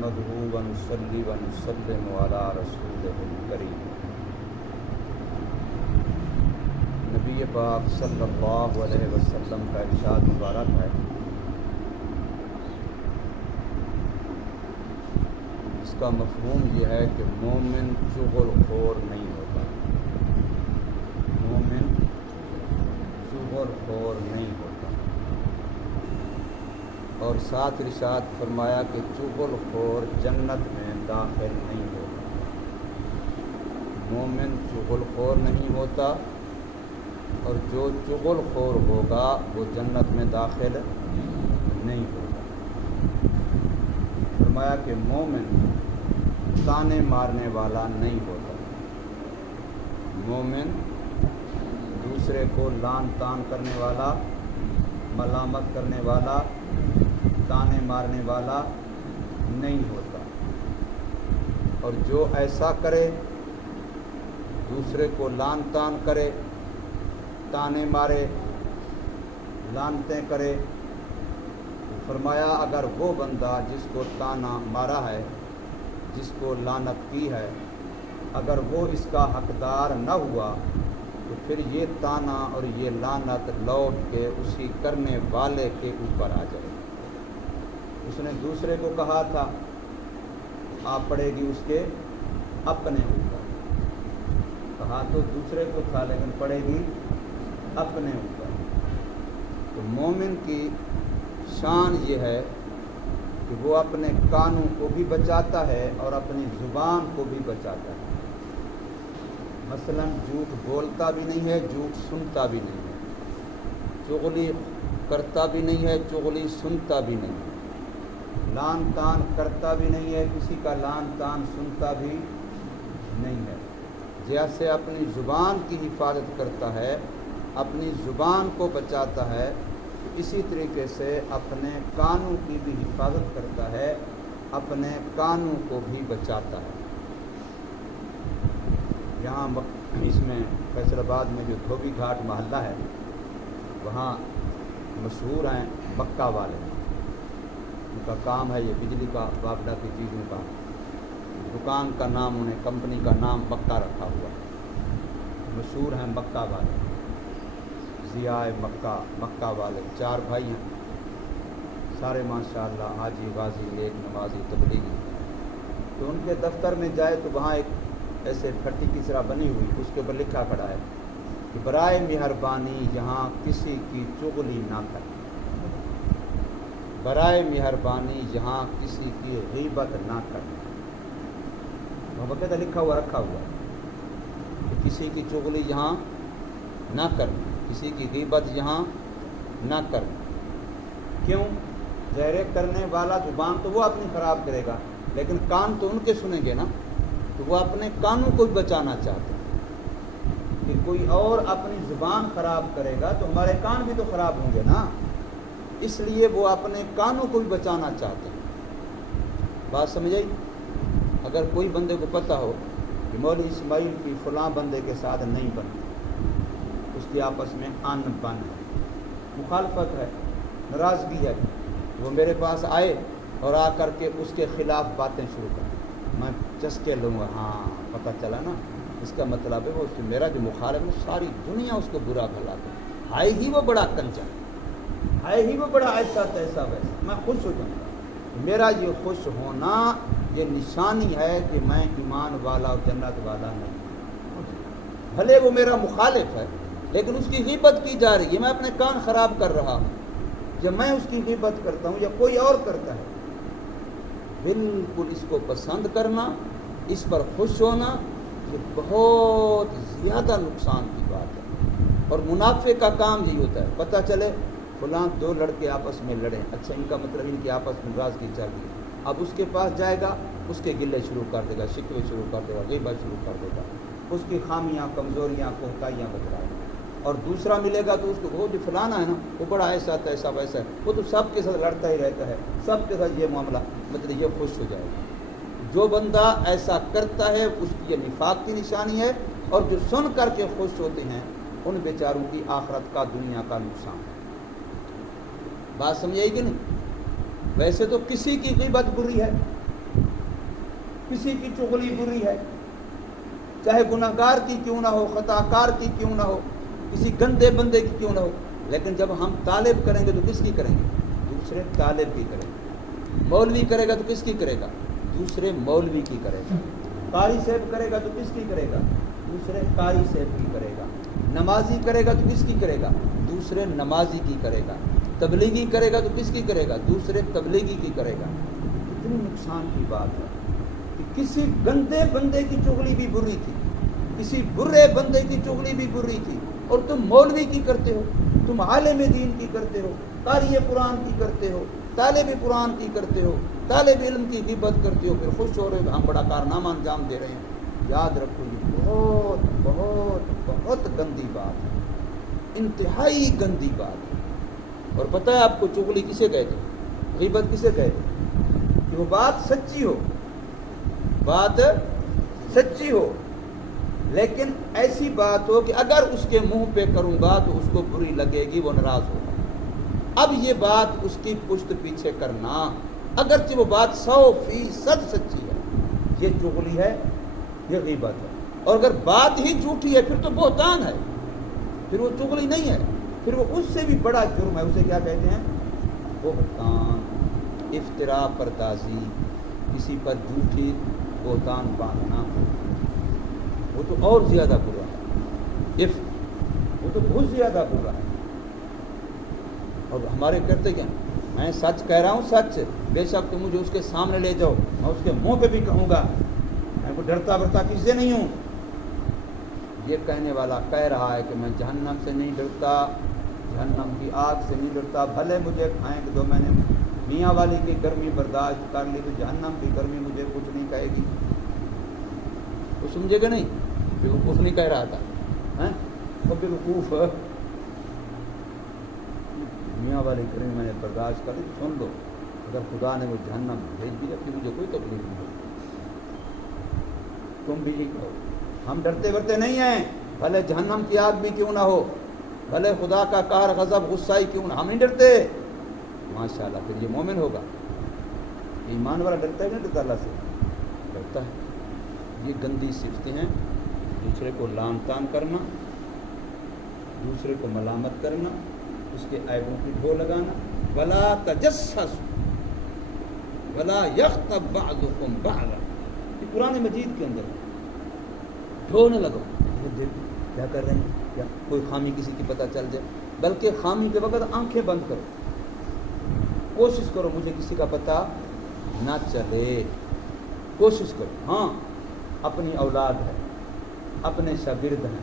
نحمده ونصلي ونسلم على رسوله الكريم۔ نبی پاک صلی اللہ علیہ وسلم کا ارشاد مبارک ہے، اس کا مفہوم یہ ہے کہ مومن چغل خور نہیں ہوتا، مومن چغل خور نہیں ہوتا۔ اور ساتھ ارشاد فرمایا کہ چغل خور جنت میں داخل نہیں ہوگا، مومن چغل خور نہیں ہوتا، اور جو چغل خور ہوگا وہ جنت میں داخل نہیں ہوگا۔ فرمایا کہ مومن تانے مارنے والا نہیں ہوتا، مومن دوسرے کو لان تان کرنے والا، ملامت کرنے والا، تانے مارنے والا نہیں ہوتا۔ اور جو ایسا کرے، دوسرے کو لان تان کرے، تانے مارے، لانتیں کرے، فرمایا اگر وہ بندہ جس کو تانا مارا ہے، جس کو لعنت کی ہے، اگر وہ اس کا حقدار نہ ہوا تو پھر یہ تانا اور یہ لعنت لوٹ کے اسی کرنے والے کے اوپر آ جائے۔ اس نے دوسرے کو کہا تھا، آپ پڑے گی اس کے اپنے اوپر، کہا تو دوسرے کو تھا لیکن پڑے گی اپنے اوپر۔ تو مومن کی شان یہ ہے کہ وہ اپنے کانوں کو بھی بچاتا ہے اور اپنی زبان کو بھی بچاتا ہے۔ مثلا جھوٹ بولتا بھی نہیں ہے، جھوٹ سنتا بھی نہیں ہے، چغلی کرتا بھی نہیں ہے، چغلی سنتا بھی نہیں ہے، لان تان کرتا بھی نہیں ہے، کسی کا لان تان سنتا بھی نہیں ہے۔ جیسے اپنی زبان کی حفاظت کرتا ہے، اپنی زبان کو بچاتا ہے، اسی طریقے سے اپنے کانوں کی بھی حفاظت کرتا ہے، اپنے کانوں کو بھی بچاتا ہے۔ یہاں اس میں فیصل آباد میں جو دھوبی گھاٹ محلہ ہے، وہاں مشہور ہیں مکہ والے، ان کا کام ہے یہ بجلی کا وابڈہ کی چیزوں کا، دکان کا نام انہیں کمپنی کا نام مکہ رکھا ہوا ہے، مشہور ہیں مکہ والے، ضیاء مکہ، مکہ والے، 4 بھائی ہیں، سارے ماشاءاللہ حاجی غازی نیک نمازی تبلیغی۔ تو ان کے دفتر میں جائے تو وہاں ایک ایسے پھٹی کی طرح بنی ہوئی، اس کے اوپر لکھا پڑا ہے کہ برائے مہربانی یہاں کسی کی چغلی نہ کریں، برائے مہربانی یہاں کسی کی غیبت نہ کریں۔ باقاعدہ لکھا ہوا رکھا ہوا ہے کہ کسی کی چغلی یہاں نہ کریں، کسی کی غیبت یہاں نہ کریں۔ کیوں؟ ظاہر کرنے والا زبان تو وہ اپنی خراب کرے گا، لیکن کان تو ان کے سنیں گے نا، تو وہ اپنے کانوں کو بھی بچانا چاہتے ہیں کہ کوئی اور اپنی زبان خراب کرے گا تو ہمارے کان بھی تو خراب ہوں گے نا، اس لیے وہ اپنے کانوں کو بھی بچانا چاہتے ہیں۔ بات سمجھ آئی؟ اگر کوئی بندے کو پتہ ہو کہ مولوی اسماعیل کی فلاں بندے کے ساتھ نہیں بنتی، اس کی آپس میں ان بن ہے، مخالفت ہے، ناراضگی ہے، وہ میرے پاس آئے اور آ کر کے اس کے خلاف باتیں شروع کریں، میں چسکے لوں گا، ہاں پتہ چلا نا، اس کا مطلب ہے وہ میرا جو مخالف ہے ساری دنیا اس کو برا بھلا دے، ہائے ہی وہ بڑا کنجر، ہائے ہی وہ بڑا ایسا تیسا ویسا، میں خوش ہو جاؤں گا۔ میرا یہ خوش ہونا یہ نشانی ہے کہ میں ایمان والا اور جنت والا نہیں ہوں۔ بھلے وہ میرا مخالف ہے لیکن اس کی غیبت کی جا رہی ہے، میں اپنے کان خراب کر رہا ہوں، جب میں اس کی غیبت کرتا ہوں یا کوئی اور کرتا ہے، بالکل اس کو پسند کرنا، اس پر خوش ہونا، یہ بہت زیادہ نقصان کی بات ہے۔ اور منافق کا کام یہی ہوتا ہے، پتہ چلے فلاں 2 لڑکے آپس میں لڑیں، اچھا ان کا مطلب ان کی آپس میں ناراضگی چل رہی ہے، اب اس کے پاس جائے گا، اس کے گلے شروع کر دے گا، شکوے شروع کر دے گا، غیبت شروع کر دے گا، اس کی خامیاں، کمزوریاں، کوتاہیاں بتلائے گا۔ اور دوسرا ملے گا تو اس کو وہ جو فلانا ہے نا وہ بڑا ایسا تیسا ویسا ہے، وہ تو سب کے ساتھ لڑتا ہی رہتا ہے، سب کے ساتھ یہ معاملہ، مطلب یہ خوش ہو جائے گا۔ جو بندہ ایسا کرتا ہے اس کی یہ نفاق کی نشانی ہے، اور جو سن کر کے خوش ہوتے ہیں ان بیچاروں کی آخرت کا، دنیا کا نقصان ہے۔ بات سمجھ آئی کہ نہیں؟ ویسے تو کسی کی غیبت بری ہے، کسی کی چغلی بری ہے، چاہے گناہگار کی کیوں نہ ہو، خطا کار کی کیوں نہ ہو، کسی گندے بندے کی کیوں نہ ہو، لیکن جب ہم طالب کریں گے تو کس کی کریں گے؟ دوسرے طالب کی کریں گے۔ مولوی کرے گا تو کس کی کرے گا؟ دوسرے مولوی کی کرے گا۔ قاری صاحب کرے گا تو کس کی کرے گا؟ دوسرے قاری صاحب کی کرے گا۔ نمازی کرے گا تو کس کی کرے گا؟ دوسرے نمازی کی کرے گا۔ تبلیغی کرے گا تو کس کی کرے گا؟ دوسرے تبلیغی کی کرے گا۔ اتنی نقصان کی بات ہے کہ کسی گندے بندے کی چغلی بھی بری تھی، کسی برے بندے کی چغلی بھی بری تھی، اور تم مولوی کی کرتے ہو، تم عالم دین کی کرتے ہو، قاری قرآن کی کرتے ہو، طالب قرآن کی کرتے ہو، طالب علم کی غیبت کرتے ہو، پھر خوش ہو رہے ہو ہم بڑا کارنامہ انجام دے رہے ہیں۔ یاد رکھو یہ بہت بہت بہت گندی بات ہے، انتہائی گندی بات ہے۔ اور پتہ ہے آپ کو چغلی کسے کہتے ہیں، غیبت کسے کہتے ہیں؟ کہ وہ بات سچی ہو، بات سچی ہو، لیکن ایسی بات ہو کہ اگر اس کے منہ پہ کروں گا تو اس کو بری لگے گی، وہ ناراض ہوگا۔ اب یہ بات اس کی پشت پیچھے کرنا، اگرچہ وہ بات 100% سچی ہے، یہ چغلی ہے، یہ غیبت ہے۔ اور اگر بات ہی جھوٹی ہے پھر تو بہتان ہے، پھر وہ چغلی نہیں ہے، پھر وہ اس سے بھی بڑا جرم ہے۔ اسے کیا کہتے ہیں؟ بہتان، افتراء پردازی، کسی پر جھوٹی بہتان باندھنا، وہ تو اور زیادہ برا ہے، وہ تو بہت زیادہ برا ہے۔ اور ہمارے کرتے کیا؟ میں سچ کہہ رہا ہوں، سچ، بے شک تم مجھے اس کے سامنے لے جاؤ، میں اس کے منہ پہ بھی کہوں گا، میں کو ڈرتا برتا کس سے نہیں ہوں۔ یہ کہنے والا کہہ رہا ہے کہ میں جہنم سے نہیں ڈرتا، جہنم کی آگ سے نہیں ڈرتا، بھلے مجھے کھائیں کہ دو، میں نے میاں والی کی گرمی برداشت کر لی تو جہنم کی گرمی مجھے کچھ نہیں کہے گی۔ وہ سمجھے گا نہیں؟ بیوقوف نہیں کہہ رہا تھا، وہ بیوقوف، میاں والی گرمی میں نے برداشت کر لی، سن لو، اگر خدا نے وہ جہنم بھیج دیا پھر مجھے کوئی تکلیف نہیں ہوگی۔ تم بھی یہ کہو، ہم ڈرتے ورتے نہیں ہیں، بھلے جہنم کی آگ بھی کیوں نہ ہو، بھلے خدا کا قہر غضب غصہ ہی کیوں نہ، ہم نہیں ڈرتے۔ ماشاءاللہ، پھر یہ مومن ہوگا۔ ایمان والا ڈرتا ہے نہیں ڈرتا؟ اللہ سے ڈرتا ہے۔ یہ گندی صفتیں ہیں، دوسرے کو لعن طعن کرنا، دوسرے کو ملامت کرنا، اس کے عیبوں کی ڈھو لگانا۔ ولا تجسسوا ولا یغتب بعضکم بعضا، یہ قرآن مجید کے اندر ڈھو نہ لگو، کیا کر رہے ہیں، کیا کوئی خامی کسی کی پتہ چل جائے، بلکہ خامی کے وقت آنکھیں بند کرو، کوشش کرو مجھے کسی کا پتہ نہ چلے، کوشش کرو۔ ہاں، اپنی اولاد ہے، اپنے شاگرد ہیں،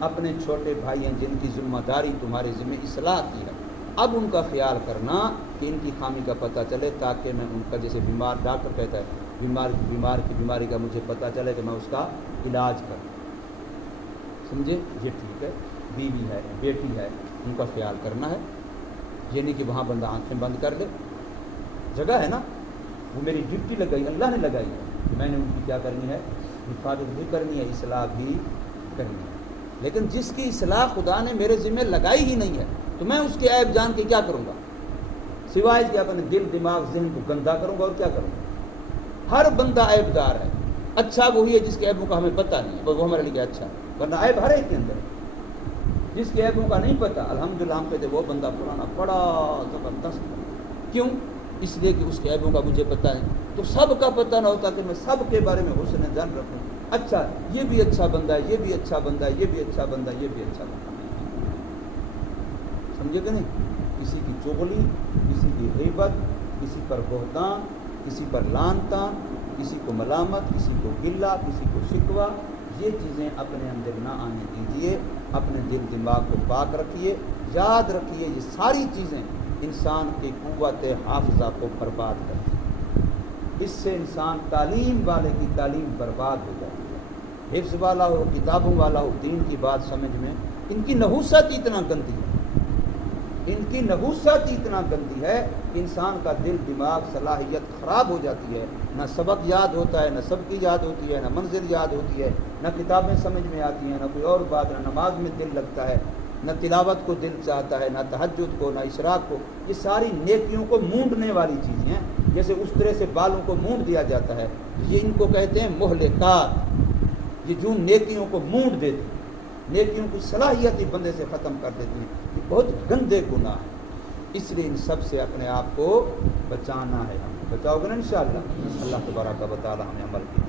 اپنے چھوٹے بھائی ہیں جن کی ذمہ داری تمہارے ذمہ اصلاح کی ہے، اب ان کا خیال کرنا کہ ان کی خامی کا پتہ چلے، تاکہ میں ان کا، جیسے بیمار ڈاکٹر کہتا ہے بیمار کی بیماری کا مجھے پتہ چلے کہ میں اس کا علاج کروں، سمجھے؟ یہ ٹھیک ہے، بیوی ہے، بیٹی ہے، ان کا خیال کرنا ہے، یہ نہیں کہ وہاں بندہ آنکھیں بند کر لے، جگہ ہے نا، وہ میری ڈیوٹی لگائی، اللہ نے لگائی ہے، میں نے ان کی کیا کرنی ہے، حفاظت بھی کرنی ہے، اصلاح بھی کرنی ہے۔ لیکن جس کی اصلاح خدا نے میرے ذمہ لگائی ہی نہیں ہے تو میں اس کے عیب جان کے کیا کروں گا، سوائے کہ اپنے دل دماغ ذہن کو گندا کروں گا، اور کیا کروں گا؟ ہر بندہ عیب دار ہے، اچھا وہی ہے جس کے عیبوں کا ہمیں پتہ نہیں ہے، وہ ہمارے لیے اچھا ہے، ورنہ عیب ہر ایک کے اندر ہے۔ جس کے عیبوں کا نہیں پتہ، الحمدللہ ہم کہتے وہ بندہ پرانا بڑا زبردست ہے، کیوں؟ اس لیے کہ اس کے عیبوں کا مجھے پتہ ہے، تو سب کا پتہ نہ ہوتا کہ میں سب کے بارے میں حسن ظن رکھوں، اچھا یہ بھی اچھا بندہ ہے، یہ بھی اچھا بندہ ہے، یہ بھی اچھا بندہ ہے، یہ بھی اچھا بندہ ہے، سمجھے کہ نہیں؟ کسی کی چغلی، کسی کی غیبت، کسی پر بہتان، کسی پر لعن طعن، کسی کو ملامت، کسی کو گلہ، کسی کو شکوہ، یہ چیزیں اپنے اندر نہ آنے دیجیے، اپنے دل دماغ کو پاک رکھیے۔ یاد رکھیے یہ ساری چیزیں انسان کی قوت حافظہ کو برباد کرتی ہیں، اس سے انسان تعلیم والے کی تعلیم برباد ہو جاتی ہے، حفظ والا ہو، کتابوں والا ہو، دین کی بات سمجھ میں، ان کی نحوست اتنا گندی ہے، ان کی نحوست اتنا گندی ہے کہ انسان کا دل دماغ صلاحیت خراب ہو جاتی ہے، نہ سبق یاد ہوتا ہے، نہ سب کی یاد ہوتی ہے، نہ منزل یاد ہوتی ہے، نہ کتابیں سمجھ میں آتی ہیں، نہ کوئی اور بات، نہ نماز میں دل لگتا ہے، نہ تلاوت کو دل چاہتا ہے، نہ تہجد کو، نہ اشراق کو. یہ ساری نیکیوں کو مونڈنے والی چیزیں ہیں. جیسے اس طرح سے بالوں کو مونڈ دیا جاتا ہے، یہ ان کو کہتے ہیں مہلکات. یہ جو نیکیوں کو مونڈ دیتی ہیں، نیکیوں کی صلاحیت ہی بندے سے ختم کر دیتی ہیں. یہ بہت گندے گناہ ہیں. اس لیے ان سب سے اپنے آپ کو بچانا ہے. ہم بچاؤ گے نا انشاءاللہ. اللہ تبارک و تعالی ہمیں عمل کی